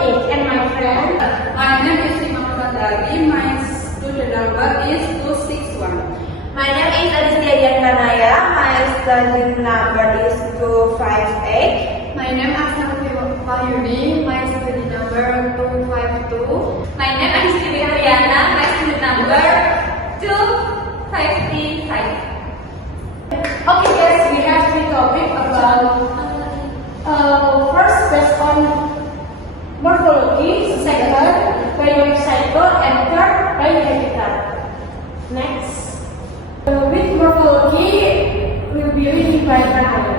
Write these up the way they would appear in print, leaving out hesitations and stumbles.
age. And my friend? My name is Imam Fadali. My student number is 261. My name is Aditya Diantanaya. My student number is 258. My name is Fahyudi. My study number 252. My name is Triana. My student number 255. Okay guys, we have three topics about first based on morphology, second biomic cycle, and third biochemical. Next, with morphology will be reading by Rahaya.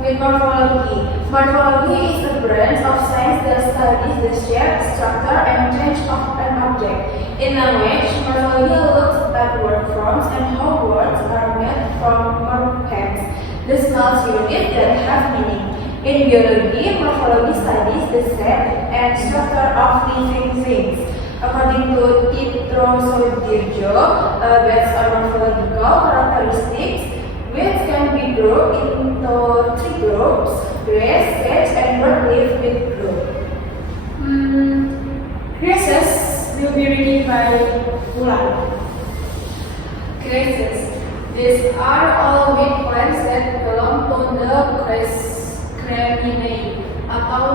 With morphology. Morphology is a branch of science that studies the shape, structure, and change of an object. In language, morphology looks at word forms and how words are made from morphemes, the small units that have meaning. In biology, morphology studies the shape and structure of living things. According to Tito Sodirjo, based on morphological characteristics, which can be grouped into three groups: grass, sedge, and broadleaf wheat group. Grasses will be reading by Ulan. Grasses. These are all wheat plants that belong to the Gramineae atau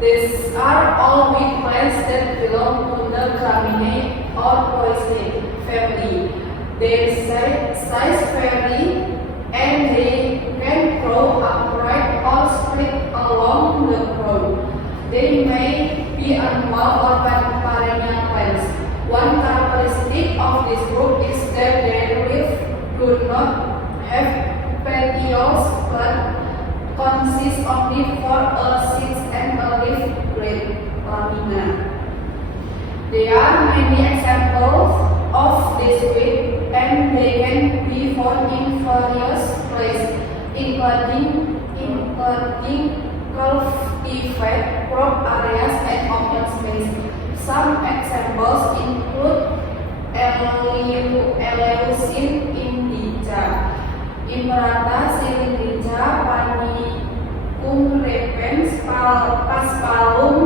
These are all wheat plants that belong to the Gramineae or Poaceae family. Their size vary and they can grow upright or split along the ground. They may be annual or perennial plants. One characteristic of this group is that their leaves do not have petioles but consist only for a seed and a leaf grade lamina. There are many examples of this weed and they can be found in various places, including cultivated crop areas and open space. Some examples include Eleusin indica, Imrata cylindrica, Panicum repens, Paspalum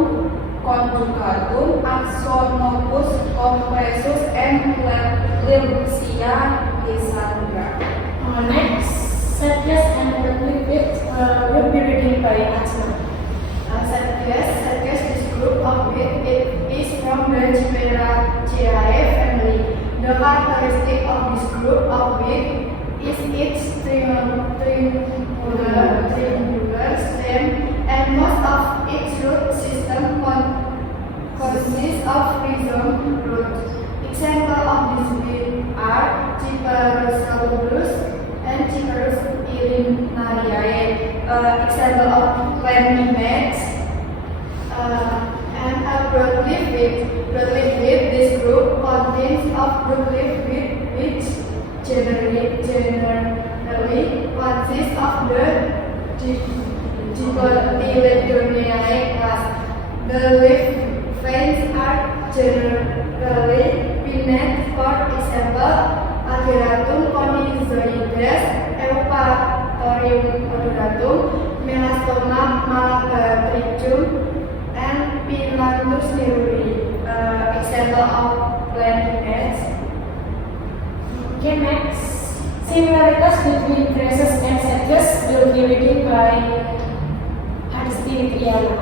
conjugatum, Axonopus compressus, and Leucia cassandra. Next, Satgas and Broadleaf will be reading by Asma. Satgas, this group of wheat is from the Chimeraceae family. The characteristic of this group of wheat is its triangular stem, and most of its root system consists of rhizome roots. Examples of this wheat are Cyparosaurus and Cyperus irinariae. Example of plant mats and a broadleaf wheat. Broadleaf wheat, this group contains of broadleaf wheat which generally consists of the Dicotyledoneae class. The leaf veins are generally pinnate. For example, Ageratum conizoides, Eupatorium odoratum, Melastoma malabatricum, and Pilantus neruri. Example of plant heads. Okay, next. Similarities between grasses and sedges will be reading by Adisti Triana.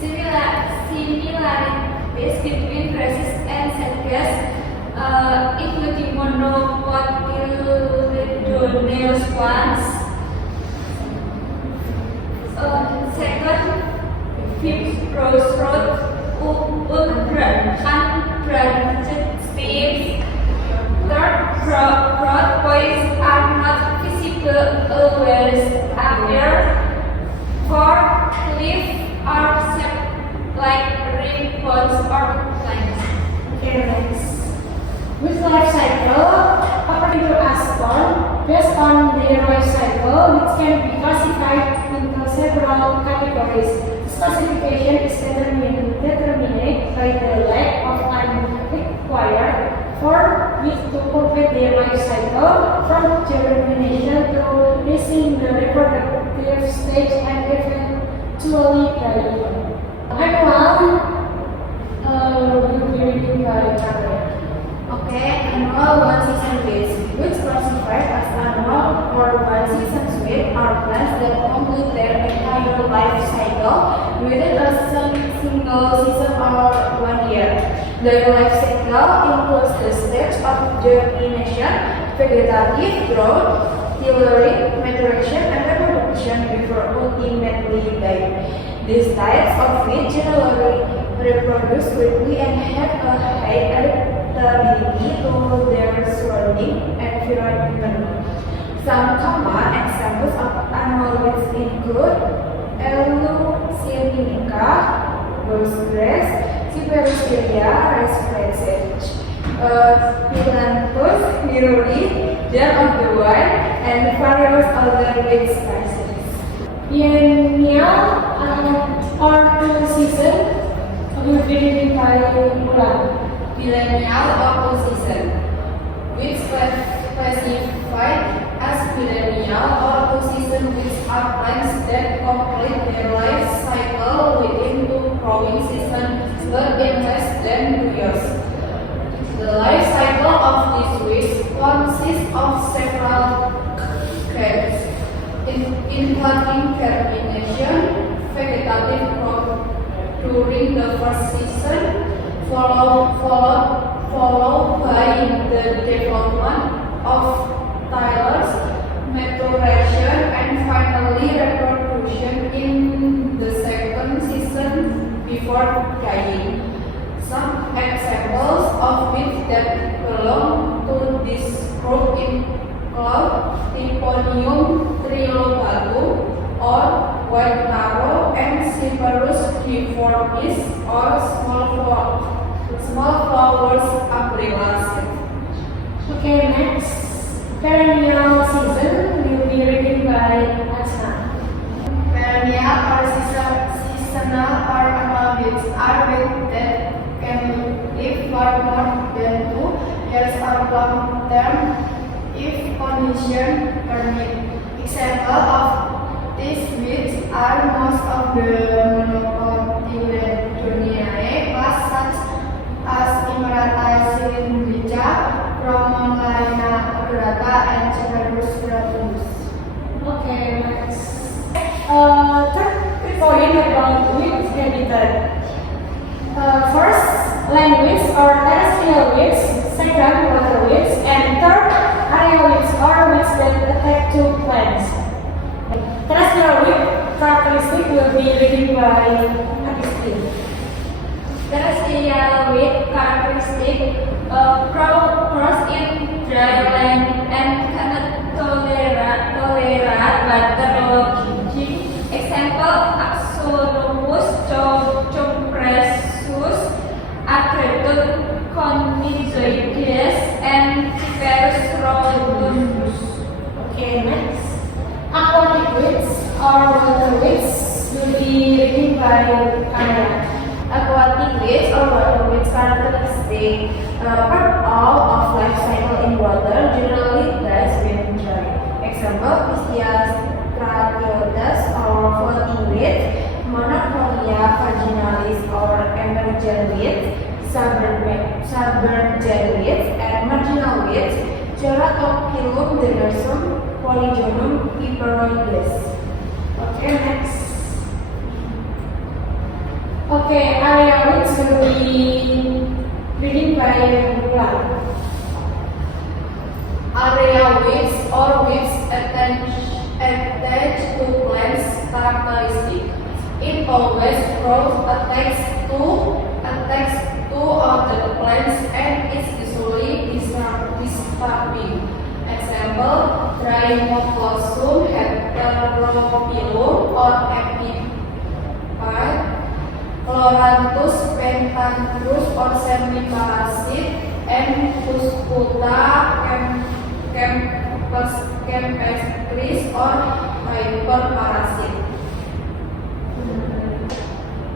Similarities between grasses and sedges, including monocotyledonous plants. Second, fibrous roots, unbranched stems. Third, broad points are not visible whereas appear. Fourth, leaves are shaped like ring bones or lines. Okay, next. With life cycle, According to Ascon, based on their life cycle, it can be classified into several categories. This classification is determined by the lack of time required for it to complete their life cycle from germination to reaching the reproductive stage and eventually dying. Annual will be written by Carmen. Okay, annual one-season weeds, which classified as annual or one-season weeds are plants that complete their entire life cycle within a single season or 1 year. Their life cycle includes the stage of germination, vegetative growth, tillering, maturation, and reproduction before ultimately dying. These types of weeds generally reproduce quickly and have a high adaptability to their surrounding environment. Some common examples of annual weeds include Eleutheria, goosegrass, Cyperus rice Philanthus miruri, Jar of the Wine, and various other weed species. Biennial or two-season will be written by Mulan. Biennial or two-season, which classified as biennial or two-season, which are plants that complete their life cycle within 2 growing seasons, but in less than 2 years. The life cycle of these weeds consists of several steps, including germination, vegetative growth during the first season, followed by the development of tillers, maturation, and finally reproduction in the second season before dying. Some examples of weeds that belong to this group include Typhonium trilobatu or white taro and Cyperus deformis or small flowers umbrellas. Okay, next. Perennial season will be written by Asna. Perennial or seasonal or annual weeds are weeds that can live for more than 2 years or long term if conditions permit. Examples of these weeds are most of the Monocotyledoniae class such as Emerita cylindrica, Bromontina aurata, and Cyperus gratus. Okay, next. Third point about weeds habitat. First, land weeds or terrestrial weeds. Second, water weeds. And third, aerial weeds or weeds that attack to plants. Terrestrial weed characteristic will be written by Agustin. Terrestrial weed characteristic grows in dry land and cannot tolerate water logging. Example: Axolomus compressus, Agretud conizoides, and Cyperus rotundus. Okay, next. Aquatic weeds or water weeds will be written by Amara. Aquatic weeds or water weeds characteristic part of life cycle in water generally dies when dry. Example: Pistia stratiotus or floating weeds, Monocolia vaginalis or emergent weeds, submergent weeds, and marginal weeds, Ceratophyllum demersum, Polygonum hyperoides. Okay, next. Okay, area weeds will be written by Mulan. Area weeds or weeds attached to plants characteristic. It always grows attached to other plants and is usually disturbing. Example: Drymophosum heterophyllum or epiphyte, Chloranthus pentanthus or semi-parasit, and Cuscuta campestris, or hyperparasit.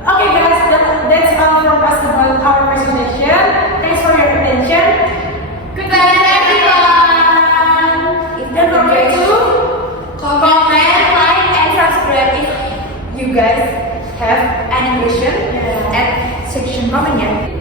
Okay guys, that's all from us about our presentation. Thanks for your attention. Goodbye, everyone. Don't forget to Comment, like, and subscribe if you guys have any question at section comment ya.